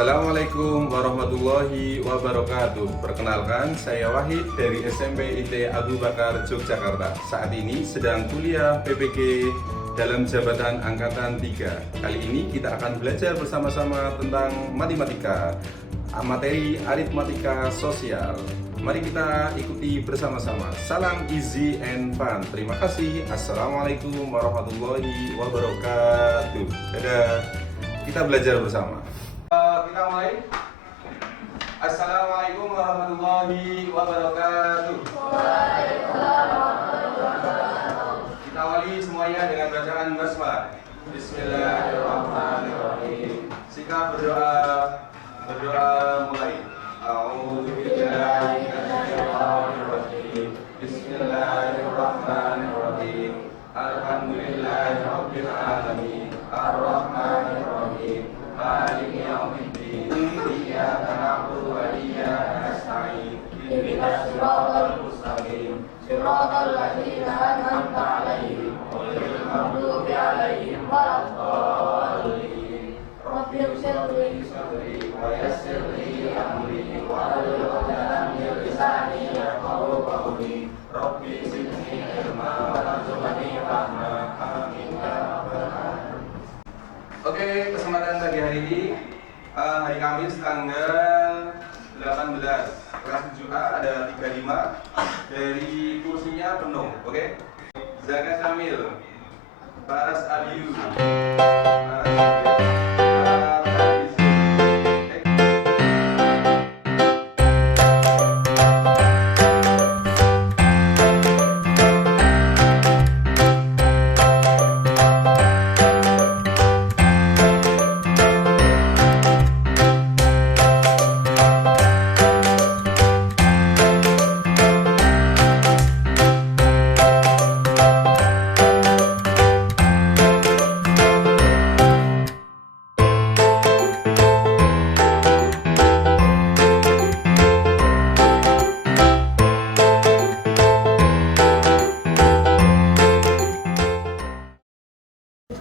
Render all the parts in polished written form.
Assalamualaikum warahmatullahi wabarakatuh. Perkenalkan, saya Wahid dari SMP IT Abu Bakar, Yogyakarta. Saat ini sedang kuliah PPG dalam jabatan Angkatan 3. Kali ini kita akan belajar bersama-sama tentang matematika, materi aritmatika sosial. Mari kita ikuti bersama-sama. Salam easy and fun. Terima kasih. Assalamualaikum warahmatullahi wabarakatuh. Dadah. Kita belajar bersama. Kita mulai. Assalamualaikum warahmatullahi wabarakatuh. Kita awali semuanya dengan bacaan basmalah. Bismillahirrahmanirrahim. Sikap berdoa mulai. A'udzubillahi minasyaitonir rajim. Bismillahirrahmanirrahim. Alhamdulillahirabbil alamin. Arrahmanir rahim. Maliki yaumiddin. Iyyaka na'budu wa iyyaka nasta'in. Ihdinas siratal mustaqim. Siratal ladzina an'amta 'alaihim ghairil maghdubi 'alaihim waladdallin. Rabbi ighfir li wa yassir li amri wa hlul 'uqdatam min lisani yafqahu qawli. Rabbi zidni ilma wa rzuqni fahma. Amin ya rabbal alamin. Oke, kesempatan pagi hari ini hari Kamis tanggal 18 kelas 7A ada 35 dari kursinya penuh. Oke, Zaka Kamil, Faras Aliyu,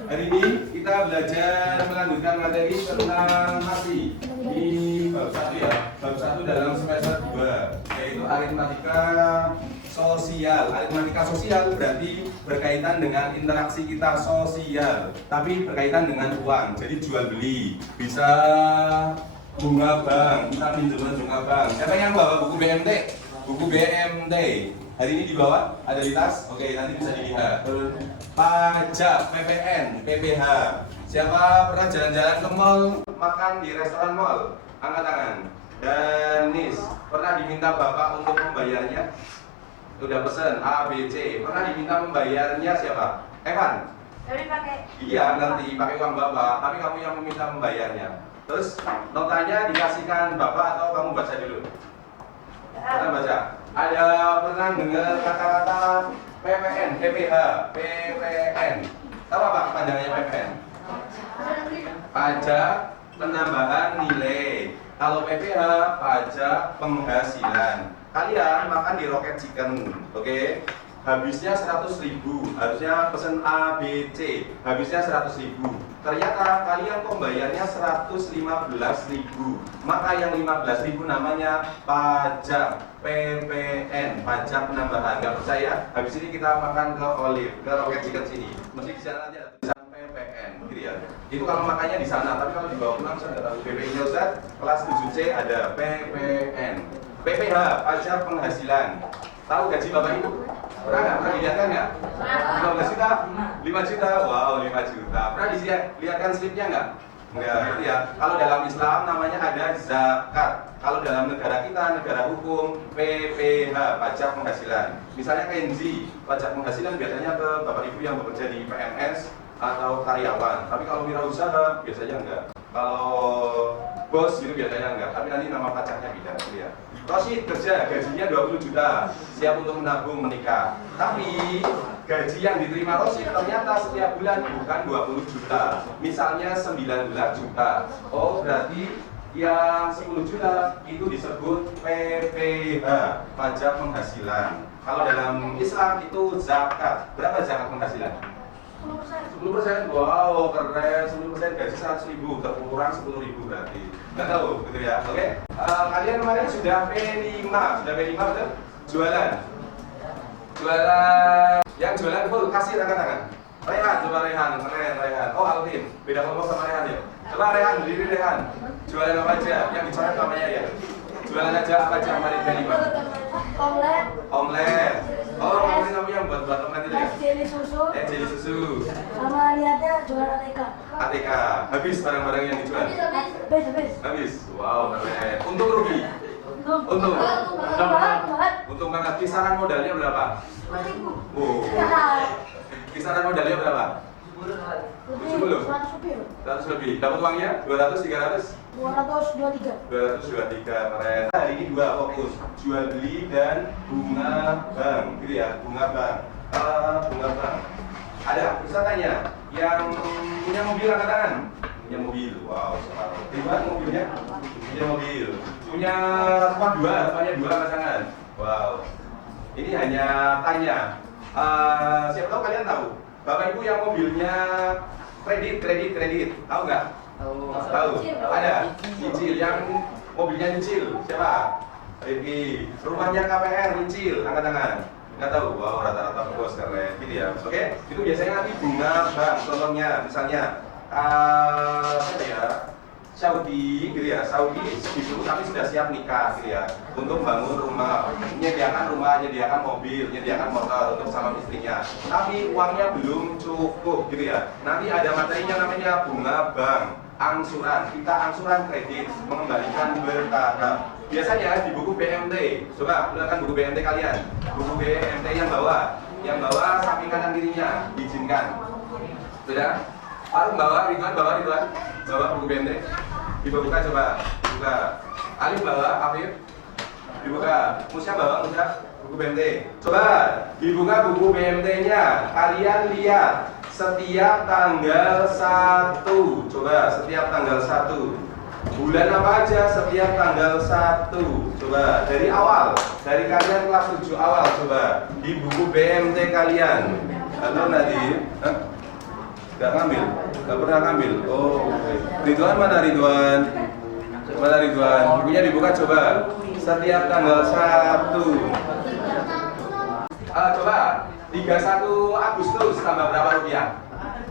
hari ini kita belajar melanjutkan materi tentang arti di bab 1 ya. Bab 1 dalam semester 2 yaitu aritmatika sosial. Aritmatika sosial berarti berkaitan dengan interaksi kita sosial, tapi berkaitan dengan uang. Jadi jual beli, bisa bunga bank, kita pinjaman bunga bank. Siapa yang bawa buku BMT? Buku BMT. Hari ini dibawa, ada di tas. Oke, nanti bisa dilihat. Pajak, PPN, PPH. Siapa pernah jalan-jalan ke mall, makan di restoran mall? Angkat tangan. Danis, pernah diminta bapak untuk membayarnya? Udah pesen A, B, C. Pernah diminta membayarnya siapa? Evan? Jadi pakai. Iya, nanti pakai uang bapak, tapi kamu yang meminta membayarnya. Terus notanya dikasihkan bapak atau kamu baca dulu? Pernah baca? Ada pernah dengar kata-kata PPN, PPH, PPN? Tahu apa kepanjangannya PPN? Pajak penambahan nilai. Kalau PPH, pajak penghasilan. Kalian makan di Rocket Chicken, oke? Habisnya 100.000, harusnya pesen A, B, C. Habisnya 100.000. Ternyata kalian kok bayarnya 115.000. Maka yang 15.000 namanya pajak PPN, pajak penambahan. Nggak percaya? Habis ini kita makan ke Olive, ke Rocket Chicken sini. Mesti di sana nanti ada tulisan PPN, gitu ya. Itu kalau makannya di sana, tapi kalau dibawa pulang saya nggak tahu. BPI-nya Ustaz, kelas 7C ada PPN. PPH, pajak penghasilan. Tahu gaji Bapak Ibu? Pernah nggak? Pernah dilihatkan nggak? 15 juta? 5 juta? Wow, 5 juta. Pernah dilihatkan slipnya nggak? Enggak, itu ya. Kalau dalam Islam namanya ada zakat. Kalau dalam negara kita, negara hukum, PPH, pajak penghasilan. Misalnya Kenzi, pajak penghasilan biasanya ke Bapak Ibu yang bekerja di PNS atau karyawan. Tapi kalau wirausaha biasanya enggak. Kalau bos gitu biasanya enggak. Tapi nanti nama pajaknya beda, gitu ya. Rosid kerja, gajinya 20 juta, siap untuk menabung menikah. Tapi gaji yang diterima Rosid ternyata setiap bulan bukan 20 juta, misalnya 19 juta. Oh, berarti yang 10 juta itu disebut PPH, pajak penghasilan. Kalau dalam Islam itu zakat. Berapa zakat penghasilan? 10%. Wow, keren. 10% gaji 100.000, terkurang 10.000 berarti. Nggak tahu gitu ya. Oke. Kalian kemarin sudah P5 betul? Jualan. Yang jualan full kasih tangan. Rehan, coba Rehan, keren Rehan. Oh, Alvin, beda kelompok sama Rehan ya. Coba Rehan, berdiri Rehan. Jualan apa aja? Yang dicoret namanya ya. Jualan aja apa aja kemarin P5? Omelet. Oh, kemarin kamu yang buat omelet itu ya? Jeli susu. Jeli susu. Sama lihatnya jual ATK. ATK. Habis barang-barang yang dijual? Habis. Wow, keren. Untung rugi? Untung banget. Kisaran modalnya berapa? 5.000. Oh. Kisaran modalnya berapa? 70? 100 lebih. Dapat uangnya? 200, 300? 223 keren. Hari ini 2 fokus, jual beli dan bunga bank, gitu ya, bunga bank. Ada pesertanya yang punya mobil angkat tangan. Punya mobil, wow, separuh. Di mana mobilnya? Punya mobil. Punya rumah 2, rumahnya 2 angkat tangan. Wow. Ini hanya tanya. Siapa tahu kalian tahu? Bapak Ibu yang mobilnya kredit, tahu nggak? Tahu. Ada. Nyicil, yang mobilnya nyicil. Siapa? Rifki. Rumahnya KPR nyicil, angkat tangan. Nggak tahu. Wow, rata-rata bos keren. Gitu ya. Oke. Itu biasanya nanti bunga bank. Contohnya, misalnya, apa ya? Saudi, gitu ya. Saudi gitu, tapi sudah siap nikah, gitu ya. Untuk bangun rumah, menyediakan mobil, menyediakan motor untuk sama istrinya. Tapi uangnya belum cukup, gitu ya. Nanti ada materinya namanya bunga bank. Angsuran, kita angsuran kredit, mengembalikan bertahap. Biasanya di buku BMT, coba gunakan buku BMT kalian. Buku BMT yang bawah samping kanan kirinya, diizinkan. Sudah? Harus bawa buku BMT. Dibuka coba, buka. Alif bawa, Afif. Dibuka. Musya bawa, buku BMT. Coba dibuka buku BMT-nya. Kalian lihat. Setiap tanggal 1, coba setiap tanggal 1 bulan apa aja setiap tanggal 1, coba dari awal, dari kalian kelas 7 awal, coba di buku BMT kalian. Halo Nadine, nggak ngambil, nggak pernah ngambil. Oh, Ridwan mana Ridwan? Bukunya dibuka coba setiap tanggal 1. Coba 31 Agustus tambah berapa rupiah?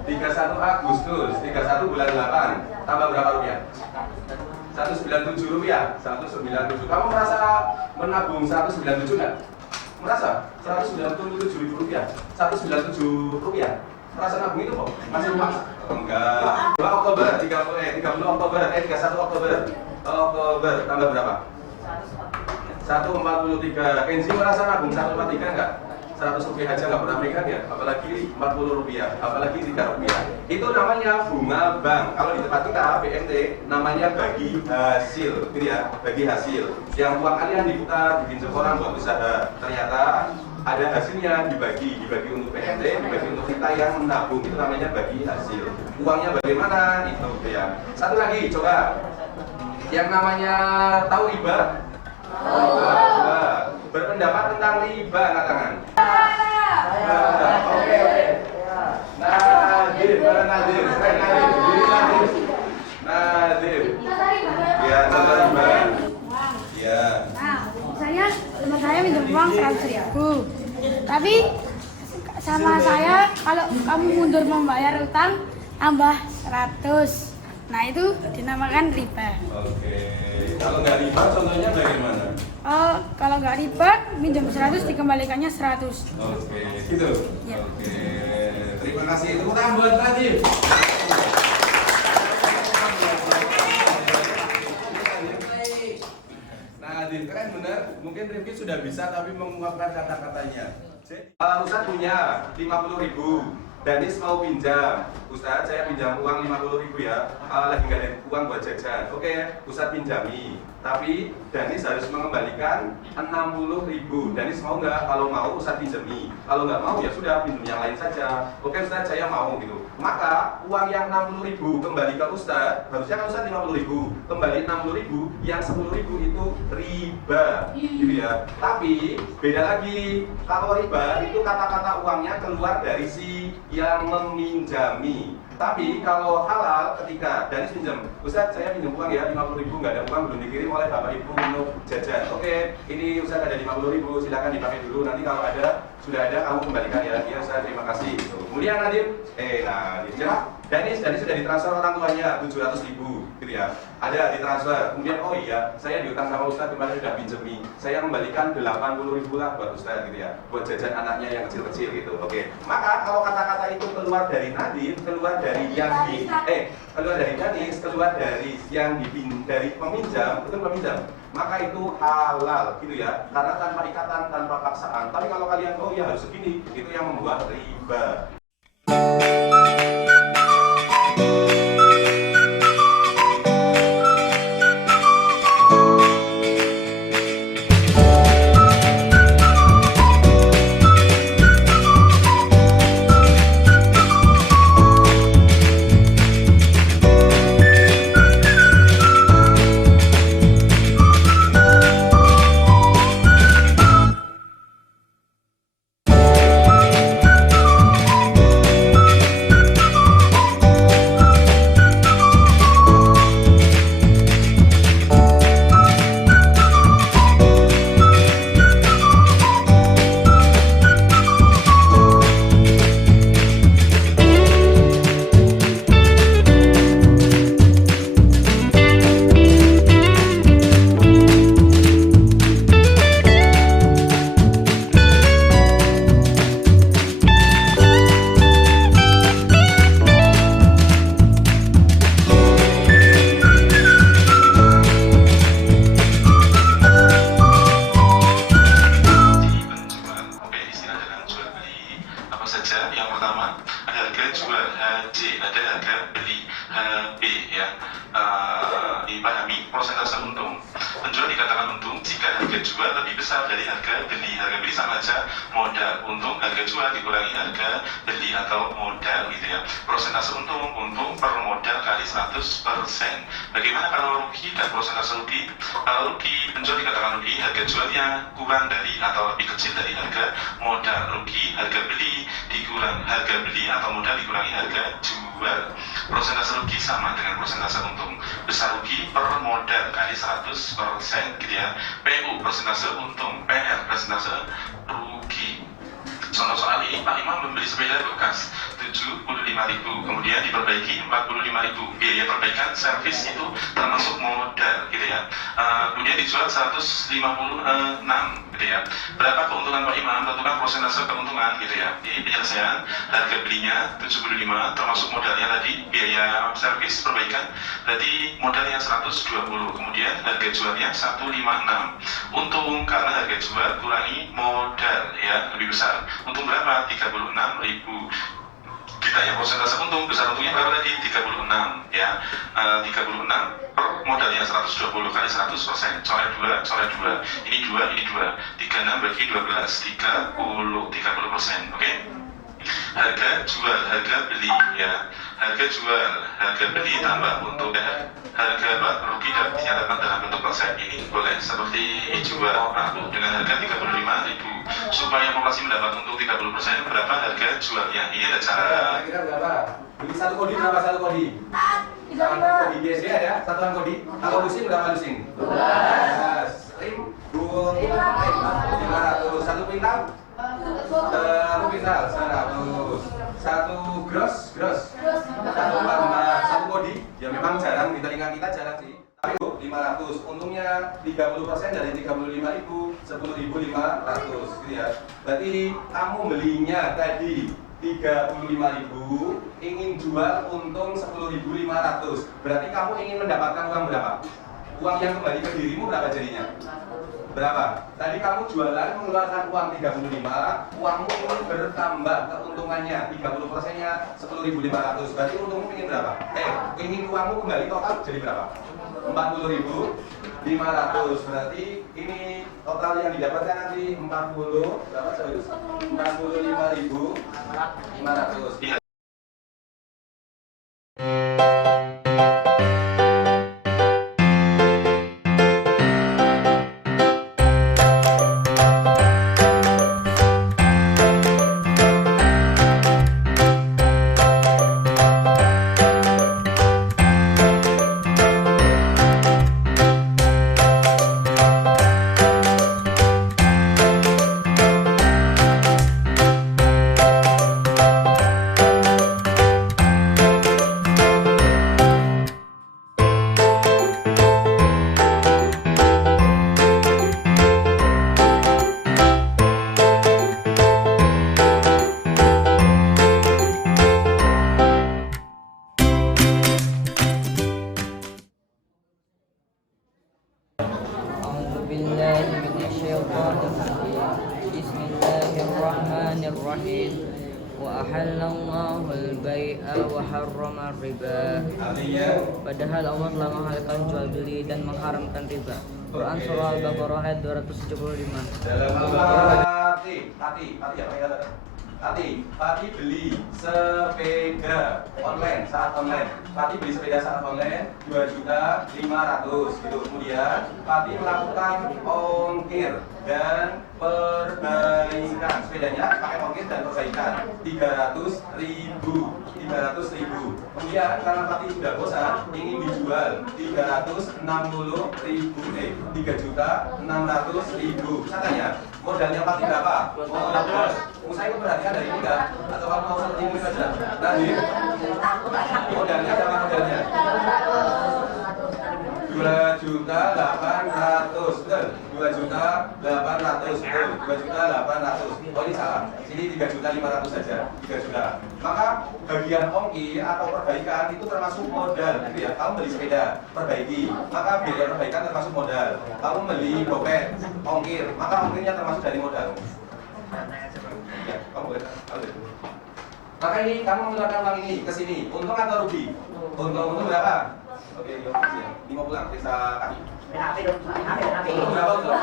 31 Agustus, 31 bulan 8 tambah berapa rupiah? 197 rupiah. 197. Kamu merasa menabung 197 enggak? Merasa? 197 rupiah. 197 rupiah. Merasa nabung itu kok? Masih rumah? Enggak. 2 Oktober, 30 Oktober, 31 Oktober tambah berapa? 143. Kenzi merasa nabung 143 enggak? 100 rupiah aja nggak pernah megang ya, apalagi 40 rupiah, apalagi 3 rupiah. Itu namanya bunga bank. Kalau di tempat kita BMT namanya bagi hasil, gitu ya, bagi hasil. Yang uang kalian diputar, dipinjam orang buat usaha. Ternyata ada hasilnya dibagi untuk BMT, dibagi untuk kita yang menabung. Itu namanya bagi hasil. Uangnya bagaimana? Itu ya. Satu lagi, coba. Yang namanya tahu riba? Coba. Berpendapat tentang riba, angkat tangan. Oke. Nadir. Ya, contoh riba. Ya. Nah, misalnya teman saya minjem uang 100.000. Tapi sama saya kalau kamu mundur membayar utang tambah 100. Nah, itu dinamakan riba. Oke. Kalau nggak riba contohnya bagaimana? Kalau nggak riba, minjem 100 dikembalikannya 100. Oke, gitu. Ya. Oke. Terima kasih. Tepuk tangan buat Nadif. Nadif keren bener. Mungkin Rifki sudah bisa tapi mengungkapkan kata-katanya. Jadi, Ustadz punya 50.000. Danis mau pinjam, Ustadz saya pinjam uang 50.000 ya, lagi nggak ada uang buat jajan. Oke, Ustadz pinjami, tapi Danis harus mengembalikan 60.000. Danis mau nggak? Kalau mau Ustadz pinjami, kalau nggak mau ya sudah pinjam yang lain saja. Oke Ustadz saya mau gitu. Maka uang yang 60.000 kembali ke Ustadz, harusnya kan Ustadz 50.000, kembali 60.000, yang 10.000 itu riba, gitu ya. Tapi beda lagi, kalau riba itu kata-kata uangnya keluar dari si yang meminjami. Tapi kalau halal, ketika Danis pinjam, Ustadz saya pinjam uang ya 50.000, nggak ada uang, belum dikirim oleh bapak ibu untuk jajan. Oke, ini Ustadz ada 50.000, silakan dipakai dulu. Nanti kalau ada, sudah ada kamu kembalikan ya. Ya Ustadz, terima kasih. Kemudian Nadim, Danis sudah ditransfer orang tuanya 700.000, gitu ya. Ada ditransfer. Kemudian oh iya, saya diutang sama Ustadz kemarin sudah pinjemi. Saya kembalikan 80.000 lah buat Ustadz, gitu ya. Buat jajan anaknya yang kecil-kecil gitu. Oke. Maka kalau kata-kata itu keluar dari Nadim, keluar dari yang keluar dari Danis, keluar dari yang dari peminjam, itu peminjam. Maka itu halal, gitu ya. Karena tanpa ikatan, tanpa paksaan. Tapi kalau kalian oh ya harus segini, itu yang membuat riba. Dipahami persentase untung. Penjual dikatakan untung jika harga jual lebih besar dari harga beli. Harga beli sama aja modal. Untung harga jual dikurangi harga beli atau modal, gitu ya. Persentase untung per modal kali 100%. Bagaimana kalau rugi dan persentase rugi? Kalau rugi, penjual dikatakan rugi, harga jualnya kurang dari atau lebih kecil dari harga modal. Rugi, harga beli dikurang harga beli atau modal dikurangi harga jual. Persentase rugi sama dengan persentase untung. Besar rugi per modal kali 100%, gitu ya. PU persentase untung, PR persentase rugi. Contoh soal ini, Pak Imam membeli sepeda bekas 75.000, kemudian diperbaiki 45.000. Biaya perbaikan servis itu termasuk modal, gitu ya. Kemudian dijual 156, gitu ya. Berapa keuntungan Pak Imam? Tentukan persentase keuntungan, gitu ya. Di penyelesaian harga belinya 75, termasuk modalnya tadi biaya servis perbaikan, berarti modalnya 120. Kemudian harga jualnya 156. Untung karena harga jual kurangi modal, ya, lebih besar. Untung berapa? 36.000. Ditanya persentase untung, besar untungnya berapa tadi? 36, ya. 36 per modalnya 120 kali 100%. Coret 2. Ini 2. 36 bagi 12, 30%. Oke? Harga jual, harga beli, ya. Harga jual, harga beli tambah untung, dan harga rugi dan dinyatakan dalam bentuk persen. Ini boleh seperti jual dengan harga 35.000. Supaya populasi mendapat untung 30%, berapa harga jualnya? Ini ada cara. Kira berapa? Beli satu kodi berapa satu kodi? Satu kodi BSD ya, satuan kodi. Kalau lusin berapa lusin? 12.000. 500. Satu pintal? Satu pintal 100. Satu gross? Satu lembar. Satu kodi? Ya memang jarang di telinga kita jarang sih. Tapi 500, untungnya 30% dari 35.000, 10.500, gitu ya. Berarti kamu belinya tadi 35.000, ingin jual untung 10.500. Berarti kamu ingin mendapatkan uang berapa? Uang yang kembali ke dirimu berapa jadinya? Berapa? Tadi kamu jualan mengeluarkan uang 35, uangmu ingin bertambah keuntungannya 30%-nya 10.500. Berarti untungmu ingin berapa? Ingin uangmu kembali total jadi berapa? 40.500. Berarti ini total yang didapatkan nanti 45.500. Bismillahirrahmanirrahim. Wa ahallallahu al-bai'a wa harrama riba. Artinya Padahal Allah telah menghalalkan jual beli dan mengharamkan riba. Quran surah Al-Baqarah ayat 275. dalam Pati beli sepeda online saat online. Pati beli sepeda saat online 2.500.000 gitu. Kemudian Pati melakukan ongkir dan perbaikan. Sepedanya pakai ongkir dan perbaikan 300.000. Kemudian karena Pati sudah bosan ingin dijual 3.600.000. Saya tanya, modalnya Pati berapa? Saya ikut perhatikan dari ini enggak? Atau kamu mau seperti ini saja? Nanti modalnya berapa modalnya? 2.800.000, betul? 2.800.000, betul? 2.800.000. Oh ini salah. Sini 3.500.000 saja. 3 juta. Maka bagian ongkir atau perbaikan itu termasuk modal, gitu ya. Kamu beli sepeda, perbaiki. Maka biaya perbaikan termasuk modal. Kamu beli dompet, ongkir. Maka ongkirnya termasuk dari modal. Ya, kamu boleh. Maka ini kamu menggunakan uang ini ke sini. Untung atau rugi? Untung berapa? Oke, 50 pulang, bisa kaki. Untung berapa untung?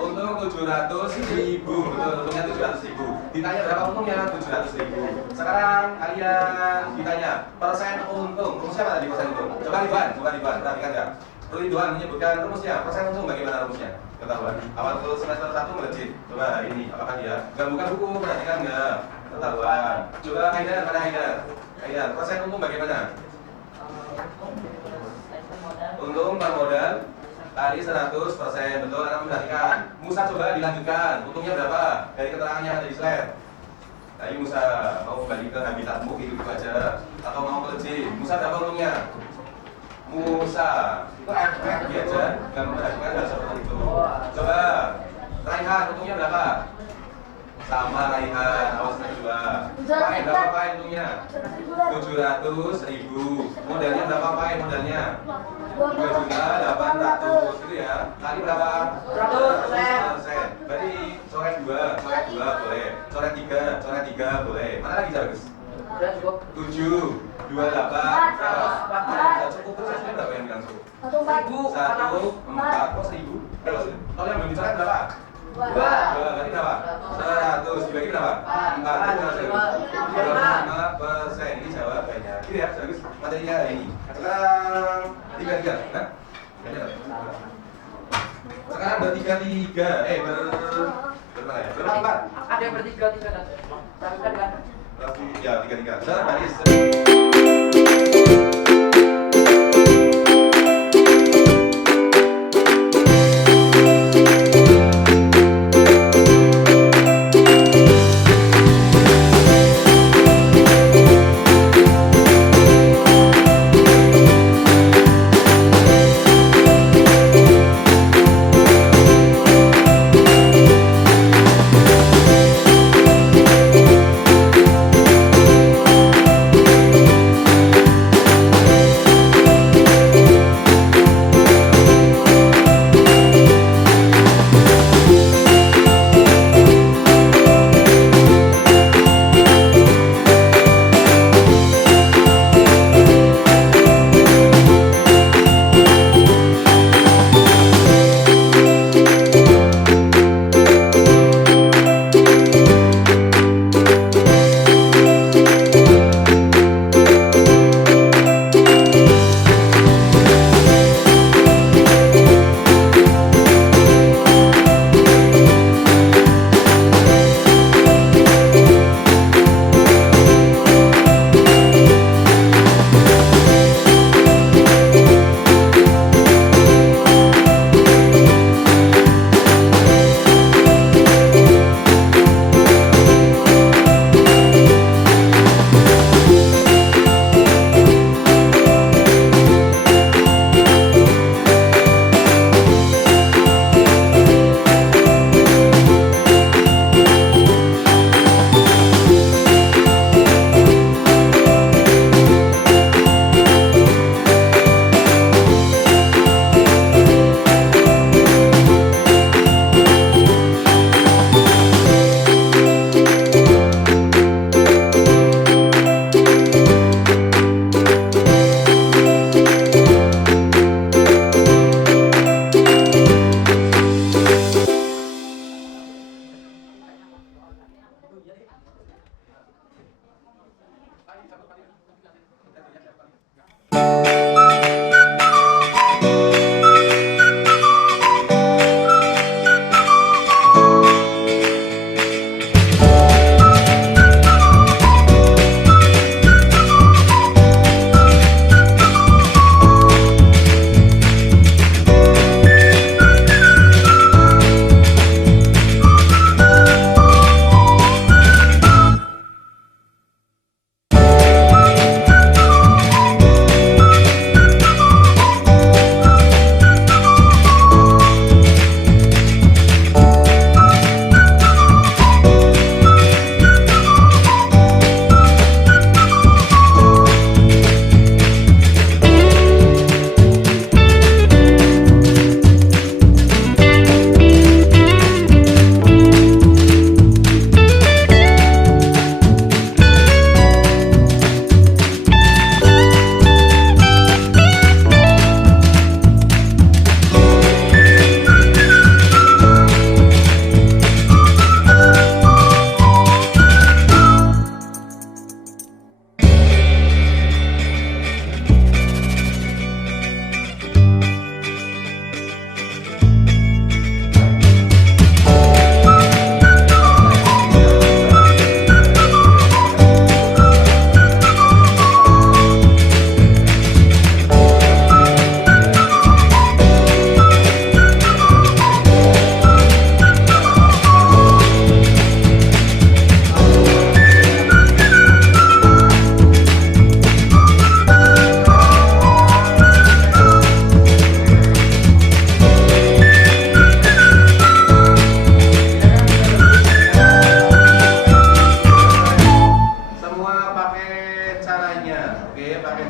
Untung 700.000, betul, untungnya 700.000. Ditanya berapa untungnya? 700.000. Sekarang kalian ditanya persen untung. Rumusnya apa tadi persen untung? Coba Ridwan, perhatikan ya. Ridwan menyebutkan rumusnya. Persen untung bagaimana rumusnya? Ketahuan. Awal semester 1 melejit. Coba ini, apakah dia? Gabungkan buku, perhatikan nggak? Ketahuan. Coba Haidar, mana Haidar? Haidar, persen untung bagaimana? Untung per modal kali 100%, betul, Anda memperhatikan. Musa coba dilanjutkan, untungnya berapa? Dari keterangannya ada di slide. Tadi Musa mau kembali ke habitatmu gitu aja, atau mau melejit. Musa berapa untungnya? Musa itu efek aja, nggak memperhatikan hal seperti itu. Coba Raihan, untungnya berapa? Sama Raihan, awas kedua. Pakai berapa pakai untungnya? 700.000. Modalnya berapa pakai modalnya? 2.800.000 gitu ya. Kali berapa? 100%. Berarti coret 2 boleh. Coret 3 boleh. Mana lagi bagus? 7, 28 berapa? Cukup terus hasilnya berapa yang bilang cukup? 1.400. Kok 1.000? Kalau yang belum dicoret berapa? 2 berarti berapa? 100 dibagi berapa? 4%. Ini jawabannya. Gini ya, bagus. Materinya ini. Sekarang 3. Nah? Sekarang bertiga. Berapa ya? Berempat. Ada yang bertiga dan Ya, 3. Sebaris.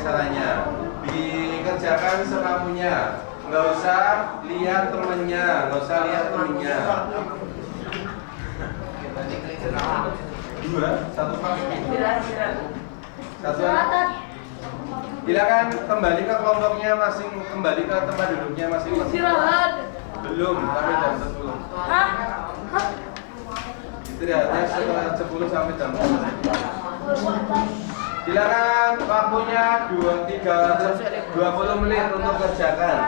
caranya. Dikerjakan semampunya. Nggak usah lihat temennya, nggak usah lihat temennya. 2, 1 Pak. Satu. Silakan kembali ke kelompoknya masing, kembali ke tempat duduknya masing-masing. Belum, sampai jam 10. Istirahatnya setelah 10 sampai jam 10. Silakan waktunya 20 menit untuk kerjakan.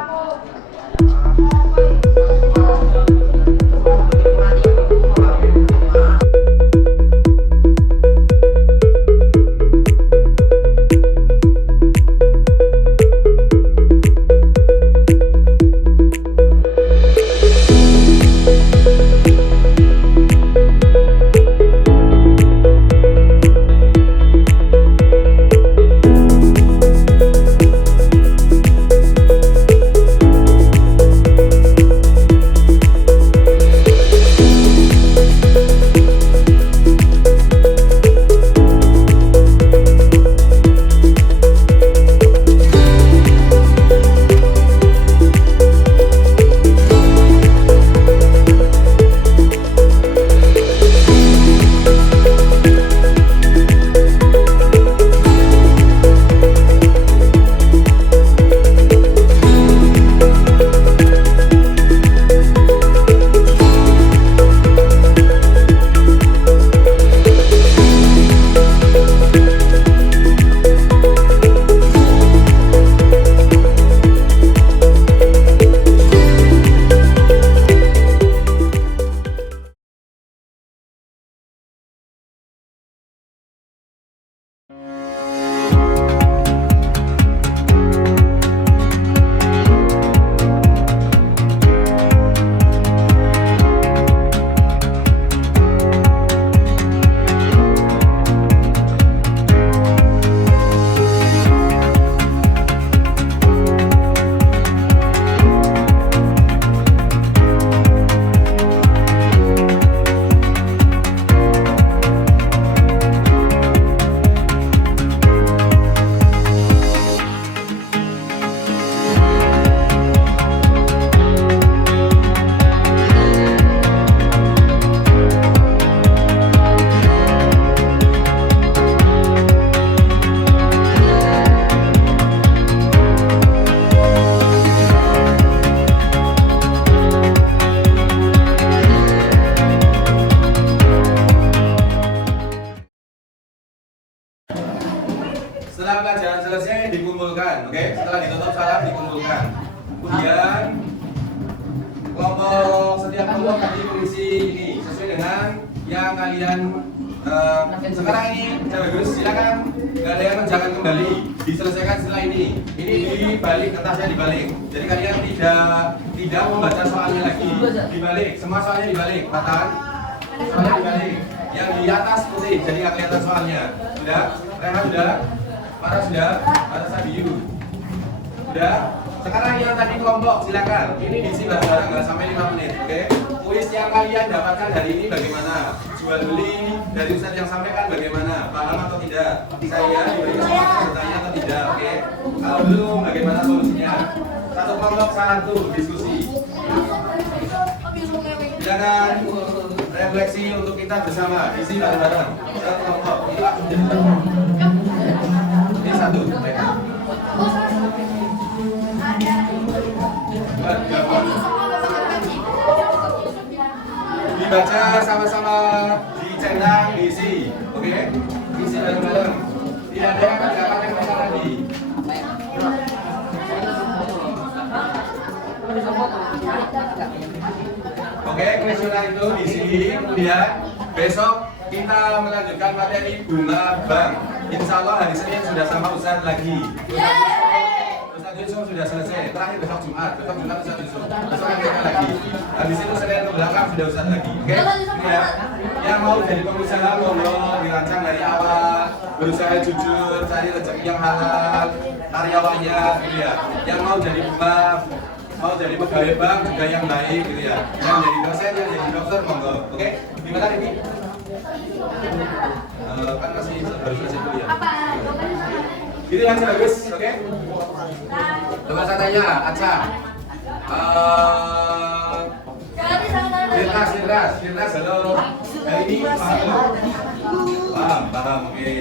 Setelah pelajaran selesai dikumpulkan, oke? Setelah ditutup salam dikumpulkan. Kemudian setiap kelompok tadi mengisi ini sesuai dengan yang kalian sekarang ini. Bagus, silakan kalian jangan kembali, diselesaikan setelah ini. Ini dibalik, kertasnya dibalik. Jadi kalian tidak membaca soalnya lagi. Dibalik, semua soalnya dibalik. Patahan, soalnya dibalik. Yang di atas putih, jadi nggak kelihatan soalnya. Sudah, Rehan sudah. Para sudah, ada Sabiu. Sudah. Sekarang yang tadi kelompok, silakan. Ini diisi bareng-bareng, nggak sampai 5 menit, oke? Kuis yang kalian dapatkan hari ini bagaimana? Jual beli dari Ustadz yang sampaikan bagaimana? Paham atau tidak? Saya diberi kesempatan bertanya atau tidak, oke? Kalau belum, bagaimana solusinya? Satu kelompok, satu diskusi. Silakan refleksi untuk kita bersama, isi bareng-bareng. Satu kelompok, ini satu. Dibaca sama-sama, dicentang, diisi, oke? Isi bareng-bareng. Tidak ada yang akan dilakukan lagi. Oke, kuesioner itu di sini. Kemudian besok kita melanjutkan materi bunga bank. Insya Allah hari Senin sudah sama Ustadz lagi. Ustadz Yusuf sudah selesai. Terakhir besok Jumat Ustadz Yusuf. Besok kan kita lagi. Habis itu Senin ke belakang sudah Ustadz lagi. Oke? Ya. Yang mau jadi pengusaha monggo dirancang dari awal, berusaha jujur, cari rezeki yang halal, karyawannya, gitu ya. Yang mau jadi bank, mau jadi pegawai bank juga yang baik, gitu ya. Yang jadi dosen, yang jadi dokter monggo. Oke? Gimana ini? Kan masih baru selesai kuliah. Gitu aja bagus, oke? Coba saya tanya, Aca. Firnas, halo. Hari ini paham, oke.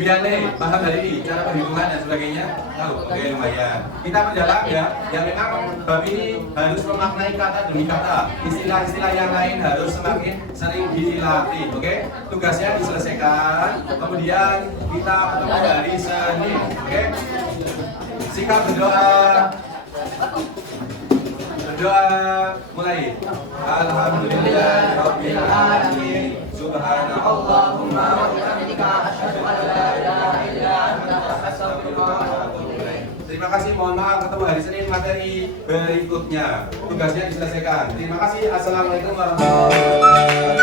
Yuyane, paham hari ini cara perhitungan dan sebagainya? Tahu, oke lumayan. Kita berjalan ya, yang memang bab ini harus memaknai kata demi kata. Istilah-istilah yang lain harus semakin sering dilatih, oke? Tugasnya diselesaikan, kemudian kita ketemu hari Senin, oke? Sikap berdoa. Berdoa mulai. Alhamdulillah Rabbil Alamin. Subhanallahumma wa bihamdika asyhadu an la ilaha illa anta astaghfiruka wa atubu ilaik. Terima kasih, mohon maaf ketemu hari Senin materi berikutnya. Tugasnya diselesaikan. Terima kasih. Assalamualaikum warahmatullahi wabarakatuh.